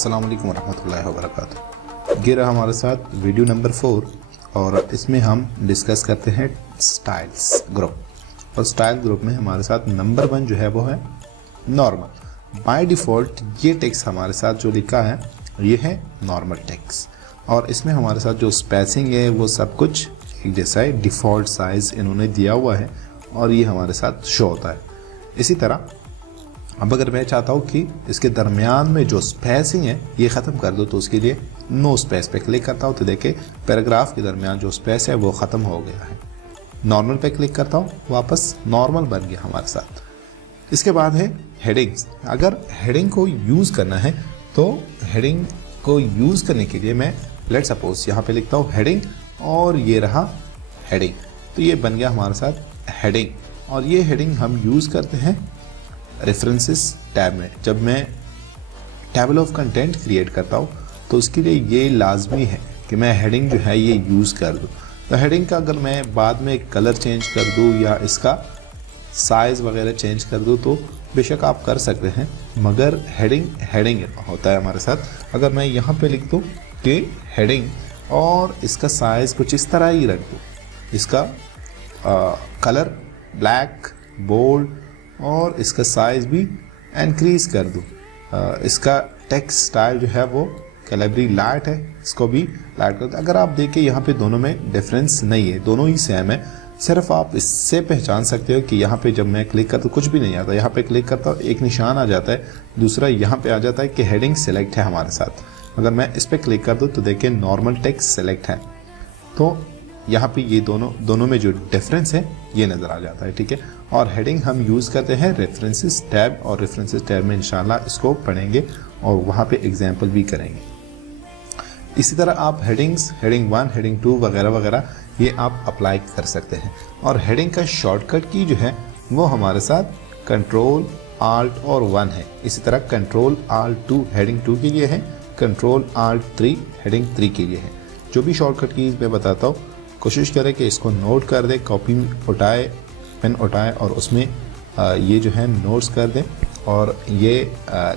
अस्सलाम वालेकुम वरहमतुल्लाहि वबरकातुहू। ये रहा हमारे साथ वीडियो नंबर 4 और इसमें हम डिस्कस करते हैं स्टाइल्स ग्रुप। और स्टाइल ग्रुप में हमारे साथ नंबर 1 जो है वो है नॉर्मल। बाय डिफ़ॉल्ट ये टेक्स्ट हमारे साथ जो लिखा है ये है नॉर्मल टेक्स्ट और इसमें हमारे साथ जो स्पेसिंग है वो सब कुछ एक जैसा है, डिफ़ॉल्ट साइज़ इन्होंने दिया हुआ है और ये हमारे साथ शो होता है। इसी तरह अब अगर मैं चाहता हूँ कि इसके दरमियान में जो स्पेसिंग है ये ख़त्म कर दो तो उसके लिए नो स्पेस पे क्लिक करता हूँ तो देखिए पैराग्राफ के दरमियान जो स्पेस है वो ख़त्म हो गया है। नॉर्मल पे क्लिक करता हूँ, वापस नॉर्मल बन गया हमारे साथ। इसके बाद है हेडिंग्स। अगर हेडिंग को यूज़ करना है तो हेडिंग को यूज़ करने के लिए मैं लेट सपोज यहाँ पे लिखता हूँ हेडिंग और ये रहा हेडिंग, तो ये बन गया हमारे साथ हेडिंग। और ये हेडिंग हम यूज़ करते हैं रेफरेंसेस टैब में। जब मैं टेबल ऑफ कंटेंट क्रिएट करता हूँ तो उसके लिए ये लाजमी है कि मैं हेडिंग जो है ये यूज़ कर दूँ। तो हेडिंग का अगर मैं बाद में कलर चेंज कर दूँ या इसका साइज़ वगैरह चेंज कर दूँ तो बेशक आप कर सकते हैं, मगर हेडिंग होता है हमारे साथ। अगर मैं यहाँ पे लिख दूँ कि हेडिंग और इसका साइज़ कुछ इस तरह ही रख दूँ, इसका कलर ब्लैक बोल्ड और इसका साइज़ भी इंक्रीज़ कर दूँ। इसका टेक्स्ट स्टाइल जो है वो कैलिब्री लाइट है, इसको भी लाइट कर दूँ। अगर आप देखें यहाँ पे दोनों में डिफरेंस नहीं है, दोनों ही सेम है। सिर्फ आप इससे पहचान सकते हो कि यहाँ पे जब मैं क्लिक करता हूँ कुछ भी नहीं आता, यहाँ पे क्लिक करता हूँ एक निशान आ जाता है, दूसरा यहाँ पे आ जाता है कि हेडिंग सेलेक्ट है हमारे साथ। अगर मैं इस पर क्लिक कर दूँ तो देखिए नॉर्मल टेक्स्ट सेलेक्ट है, तो यहाँ पे ये दोनों में जो डिफरेंस है ये नज़र आ जाता है। ठीक है, और हेडिंग हम यूज़ करते हैं रेफरेंसेस टैब, और रेफरेंसेस टैब में इंशाल्लाह इसको पढ़ेंगे और वहाँ पे एग्जाम्पल भी करेंगे। इसी तरह आप हेडिंग्स, हेडिंग 1, हेडिंग 2 वगैरह वगैरह ये आप अप्लाई कर सकते हैं। और हेडिंग का शॉर्टकट की जो है वो हमारे साथ कंट्रोल आल्ट और 1 है। इसी तरह कंट्रोल आल्ट 2 हेडिंग 2 के लिए है, कंट्रोल आल्ट 3 हेडिंग 3 के लिए है। जो भी शॉर्टकट कीज़ मैं बताता हूँ कोशिश करें कि इसको नोट कर दें, कॉपी उठाए, पेन उठाए और उसमें ये जो है नोट्स कर दें और ये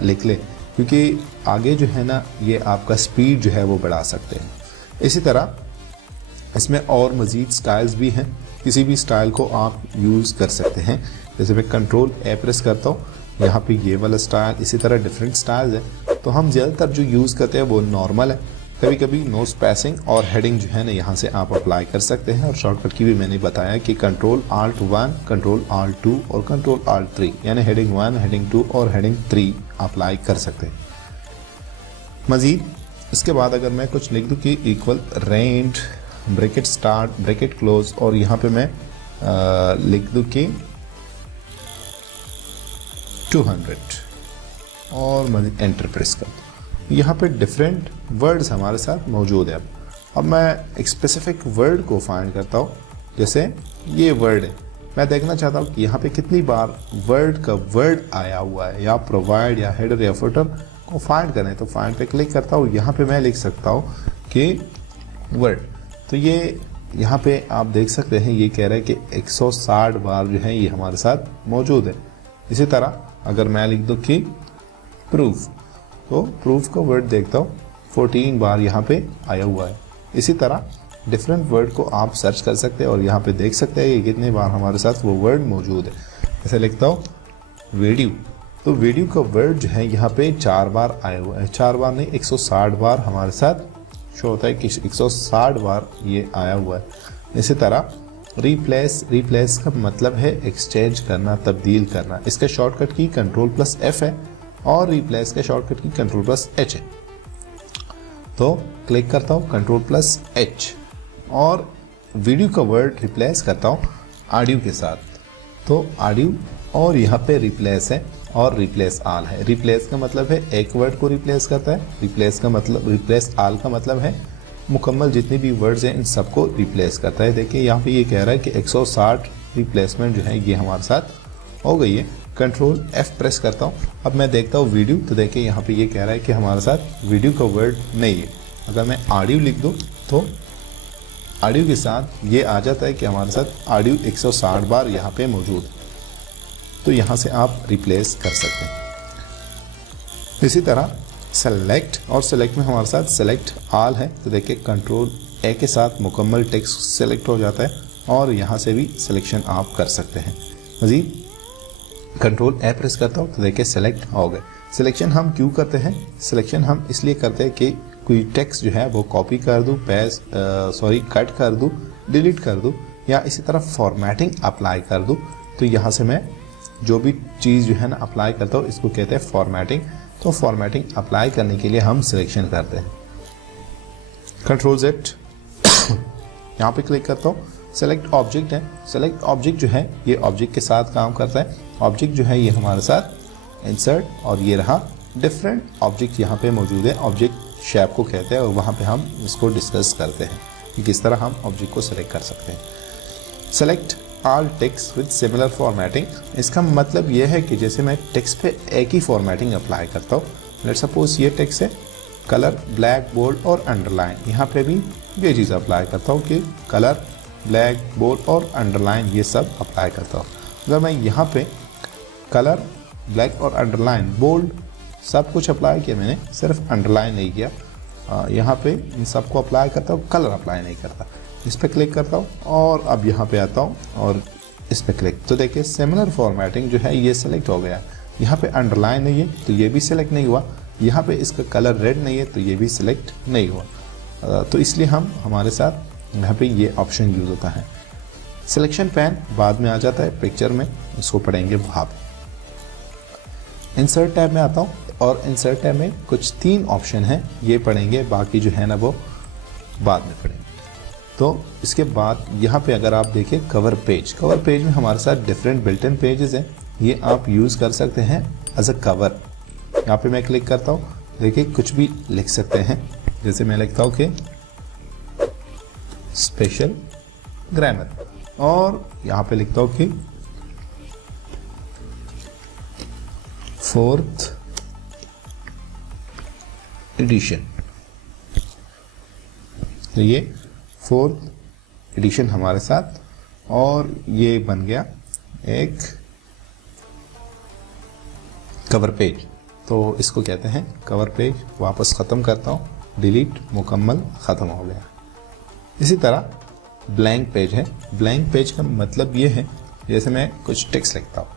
लिख लें, क्योंकि आगे जो है ना ये आपका स्पीड जो है वो बढ़ा सकते हैं। इसी तरह इसमें और मज़ीद स्टाइल्स भी हैं, किसी भी स्टाइल को आप यूज़ कर सकते हैं। जैसे मैं कंट्रोल ए प्रेस करता हूँ, यहाँ पे ये वाला स्टाइल, इसी तरह डिफरेंट स्टाइल्स है। तो हम ज़्यादातर जो यूज़ करते हैं वो नॉर्मल है, कभी कभी नो स्पेसिंग और हेडिंग जो है ना यहाँ से आप अप्लाई कर सकते हैं। और शॉर्टकट की भी मैंने बताया कि कंट्रोल आल्ट 1, कंट्रोल आल्ट 2 और कंट्रोल आल्ट 3 यानी हेडिंग 1, हेडिंग 2 और हेडिंग 3 अप्लाई कर सकते हैं। मज़ीद इसके बाद अगर मैं कुछ लिख दूँ कि equal range bracket start bracket close और यहाँ पे मैं लिख दूँ कि 200 और मज़ीद एंटर प्रेस कर दूँ, यहाँ पे डिफरेंट वर्ड्स हमारे साथ मौजूद है। अब मैं एक स्पेसिफिक वर्ड को फाइंड करता हूँ, जैसे ये वर्ड है, मैं देखना चाहता हूँ कि यहाँ पे कितनी बार वर्ड का वर्ड आया हुआ है, या प्रोवाइड या हेडर या फुटर को फाइंड करें तो फाइंड पे क्लिक करता हूँ। यहाँ पे मैं लिख सकता हूँ कि वर्ड, तो ये यहाँ पे आप देख सकते हैं ये कह रहा है कि 160 बार जो है ये हमारे साथ मौजूद है। इसी तरह अगर मैं लिख दूँ कि प्रूफ, तो प्रूफ का वर्ड देखता हूँ 14 बार यहाँ पे आया हुआ है। इसी तरह डिफरेंट वर्ड को आप सर्च कर सकते हैं और यहाँ पे देख सकते हैं कि कितने बार हमारे साथ वो वर्ड मौजूद है। जैसे लिखता हूँ वीडियो, तो वीडियो का वर्ड जो है यहाँ पे 4 बार आया हुआ है, 4 बार नहीं 160 बार हमारे साथ शो होता है कि 160 बार ये आया हुआ है। इसी तरह रिप्लेस का मतलब है एक्सचेंज करना, तब्दील करना। इसका शॉर्टकट की कंट्रोल+F है और रिप्लेस का शॉर्टकट की कंट्रोल+H है। तो क्लिक करता हूँ कंट्रोल+H और वीडियो का वर्ड रिप्लेस करता हूँ ऑडियो के साथ, तो ऑडियो और यहाँ पे रिप्लेस है और रिप्लेस आल है। रिप्लेस का मतलब है एक वर्ड को रिप्लेस करता है, रिप्लेस आल का मतलब है मुकम्मल जितने भी वर्ड्स हैं इन सबको रिप्लेस करता है। देखिए यहाँ पे ये कह रहा है कि 160 रिप्लेसमेंट जो है ये हमारे साथ हो गई है। कंट्रोल F प्रेस करता हूँ, अब मैं देखता हूँ वीडियो, तो देखिए यहाँ पे ये कह रहा है कि हमारे साथ वीडियो का वर्ड नहीं है। अगर मैं ऑडियो लिख दूँ तो ऑडियो के साथ ये आ जाता है कि हमारे साथ ऑडियो 160 बार यहाँ पे मौजूद है, तो यहाँ से आप रिप्लेस कर सकते हैं। इसी तरह सेलेक्ट, और सेलेक्ट में हमारे साथ सेलेक्ट ऑल है, तो देखिए कंट्रोल ए के साथ मुकम्मल टेक्स्ट सेलेक्ट हो जाता है और यहाँ से भी सिलेक्शन आप कर सकते हैं। मज़ीद कंट्रोल ए प्रेस करता हूँ तो देखिए सेलेक्ट हो गए। सिलेक्शन हम क्यों करते हैं? सिलेक्शन हम इसलिए करते हैं कि कोई टेक्स्ट जो है वो कॉपी कर दूँ, कट कर दूँ, डिलीट कर दूँ या इसी तरह फॉर्मेटिंग अप्लाई कर दूँ, तो यहाँ से मैं जो भी चीज़ जो है ना अप्लाई करता हूँ इसको कहते हैं फॉर्मेटिंग। तो फॉर्मेटिंग अप्लाई करने के लिए हम सिलेक्शन करते हैं। कंट्रोल जेड यहाँ पे क्लिक करता हूँ। सेलेक्ट ऑब्जेक्ट है, सेलेक्ट ऑब्जेक्ट जो है ये ऑब्जेक्ट के साथ काम करता है। ऑब्जेक्ट जो है ये हमारे साथ इंसर्ट, और ये रहा डिफरेंट ऑब्जेक्ट यहाँ पे मौजूद है। ऑब्जेक्ट शेप को कहते हैं और वहाँ पे हम इसको डिस्कस करते हैं कि किस तरह हम ऑब्जेक्ट को सेलेक्ट कर सकते हैं। Select all text with similar formatting, इसका मतलब ये है कि जैसे मैं टेक्स्ट पे एक ही फॉर्मेटिंग अप्लाई करता हूँ। लेट्स सपोज ये टेक्स्ट है, कलर ब्लैक, बोल्ड और अंडरलाइन, यहाँ पे भी ये चीज़ अप्लाई करता हूँ कि कलर ब्लैक, बोल्ड और अंडरलाइन ये सब अप्लाई करता हूँ। अगर मैं यहाँ पे कलर ब्लैक और अंडरलाइन, बोल्ड सब कुछ अप्लाई किया मैंने, सिर्फ अंडरलाइन नहीं किया, यहाँ पे इन सबको अप्लाई करता हूँ, कलर अप्लाई नहीं करता। इस पर क्लिक करता हूँ और अब यहाँ पे आता हूँ और इस पर क्लिक, तो देखिए सिमिलर फॉर्मेटिंग जो है ये सिलेक्ट हो गया। यहाँ पे अंडरलाइन नहीं है तो ये भी सिलेक्ट नहीं हुआ, यहाँ पे इसका कलर रेड नहीं है तो ये भी सिलेक्ट नहीं हुआ। तो इसलिए हमारे साथ यहाँ पे ये ऑप्शन यूज़ होता है। सिलेक्शन पैन बाद में आ जाता है पिक्चर में, उसको पढ़ेंगे वहाँ पे। इंसर्ट टैब में आता हूँ और इंसर्ट टैब में कुछ 3 ऑप्शन हैं, ये पढ़ेंगे, बाकी जो है ना वो बाद में पढ़ेंगे। तो इसके बाद यहाँ पे अगर आप देखें कवर पेज में हमारे साथ डिफरेंट बिल्ट इन पेजेस हैं, ये आप यूज़ कर सकते हैं एज अ कवर। यहाँ पे मैं क्लिक करता हूँ, देखिए कुछ भी लिख सकते हैं, जैसे मैं लिखता हूँ कि स्पेशल ग्रामर, और यहाँ पे लिखता हूँ कि 4th एडिशन। तो ये 4th एडिशन हमारे साथ, और ये बन गया एक कवर पेज। तो इसको कहते हैं कवर पेज। वापस ख़त्म करता हूँ, डिलीट, मुकम्मल ख़त्म हो गया। इसी तरह ब्लैंक पेज है। ब्लैंक पेज का मतलब ये है जैसे मैं कुछ टेक्स्ट लिखता हूँ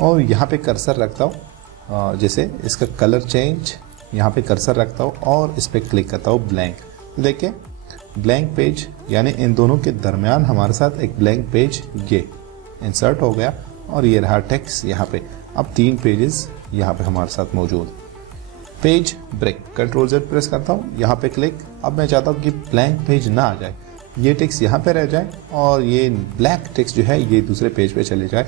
और यहाँ पे कर्सर रखता हूँ, जैसे इसका कलर चेंज, यहाँ पे कर्सर रखता हूँ और इस पर क्लिक करता हूँ ब्लैंक। देखिए ब्लैंक पेज यानी इन दोनों के दरमियान हमारे साथ एक ब्लैंक पेज ये इंसर्ट हो गया, और ये रहा टेक्स्ट यहाँ पे। अब 3 पेजेस यहाँ पे हमारे साथ मौजूद। Page break, control Z press करता हूँ, यहाँ पे क्लिक। अब मैं चाहता हूँ कि ब्लैंक पेज ना आ जाए, ये टेक्स्ट यहाँ पे रह जाए और ये ब्लैक टेक्स्ट जो है ये दूसरे पेज पे चले जाए।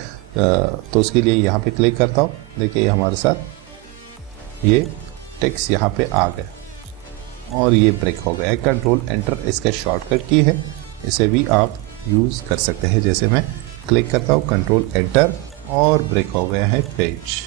तो उसके लिए यहाँ पे क्लिक करता हूँ, देखिए हमारे साथ ये टेक्स्ट यहाँ पे आ गया और ये ब्रेक हो गया है। कंट्रोल एंटर इसका शॉर्टकट की है, इसे भी आप यूज़ कर सकते हैं। जैसे मैं क्लिक करता हूँ कंट्रोल एंटर और ब्रेक हो गया है पेज।